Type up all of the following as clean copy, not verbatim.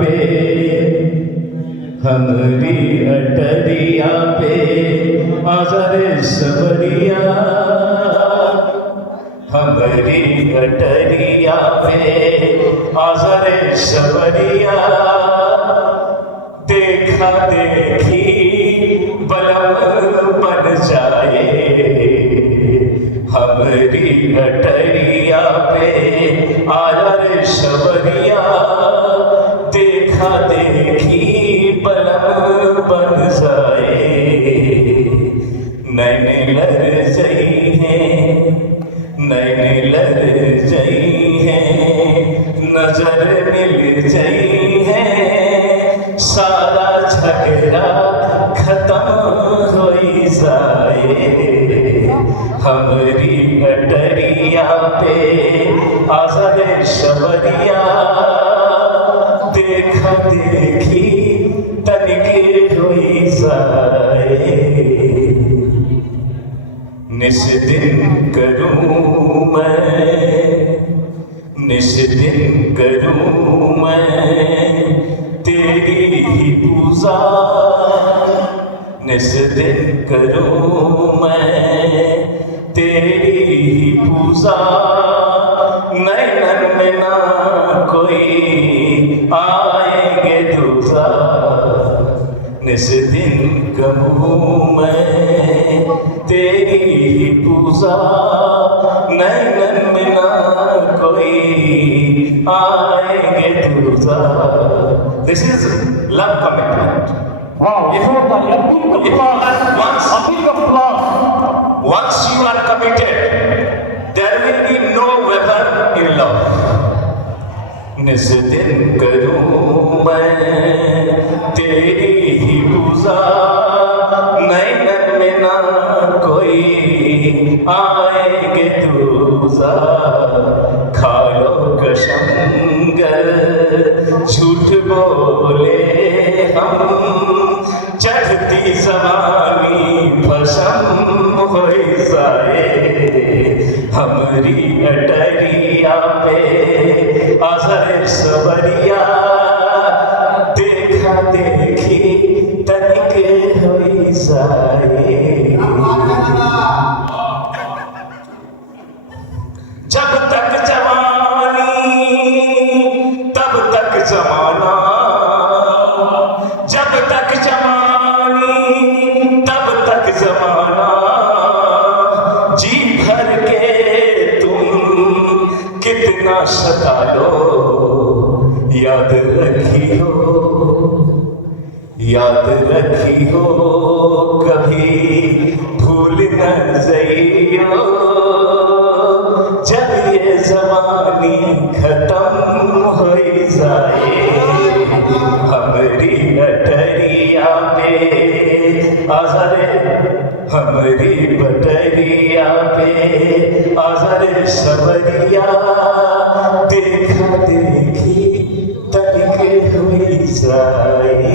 पे, हमरी अटरिया पे आजा रे सवरिया, हमरी अटरिया पे आजा रे सवरिया। देखा देखी बलम बन जाए, हमरी अटरिया पे आजा रे सवरिया। देखा देखी बलम बन जाए, नैन लर जई है, नैन लर जई है, नजर मिल जई है, सारा झगड़ा खत्म हो जाए। हमरी अटरिया पे आजा रे सवरिया। देखा देखी तनिके होई जाए, निस दिन करूं मैं, निस दिन करूं मैं तेरी ही पूजा, निस दिन करूं मैं तेरी ही पूजा। नैनन में ना कोई आएंगे दूजा, निस दिन करूं मैं तेरी ही पूजा। नैनन में ना कोई आएंगे दूजा। This is love commitment. Wow, this was the epic applause. Once you are committed, there will be no weapon in love. निस दिन करूं मैं तेरी ही पूजा, नैनन में ना कोई आएंगे दूजा। खा लो कसम गर झूठ बोले हम, चढ़ती जवानी भस्म हो जाए। हमरी अटरिया पे आजा रे सवरिया। देखा देखी तनिके होई जाए, जब तक जवानी तब तक जमाना, जब तक जवानी तब तक जमाना। जी भर के तुम कितना सता लो, याद रखियो, याद रखियो, कभी भूल न जइयो। जब ये जवानी खत्म हो जाए, हमरी अटरिया पे आजा रे, हमरी बटरिया पे आजा रे सवरिया। देखा देखी तनिके हुई जाए,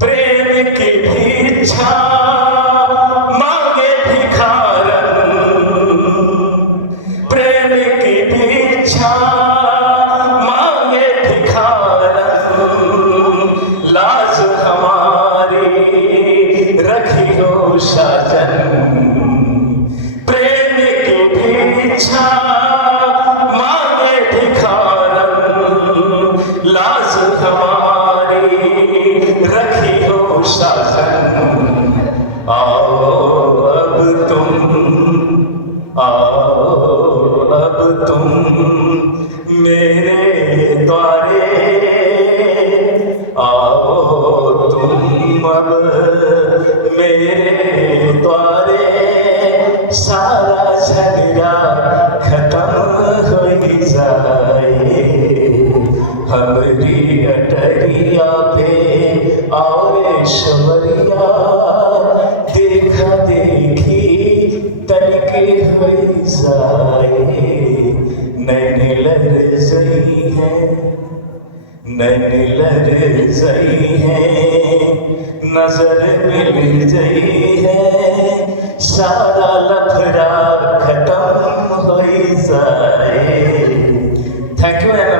प्रेम की भिक्षा मांगे भिखारन, प्रेम की भिक्षा मांगे भिखारन। लाज हमारी रखियो साजन, प्रेम की भिक्षा मांगे भिखारन। लाज हमारी रखियो साजन। आओ अब तुम, आओ अब तुम मेरे द्वारे, आओ तुम अब मेरे द्वारे। सारा झगड़ा खत्म हो जाए, हमरी अटरिया पे और सवरिया। देखा देखी तनिके हो जाए, नैन लर जई है, नैन लर जई है, नजर मिल जई है, सारा लफड़ा खत्म हो जाए। Thank you and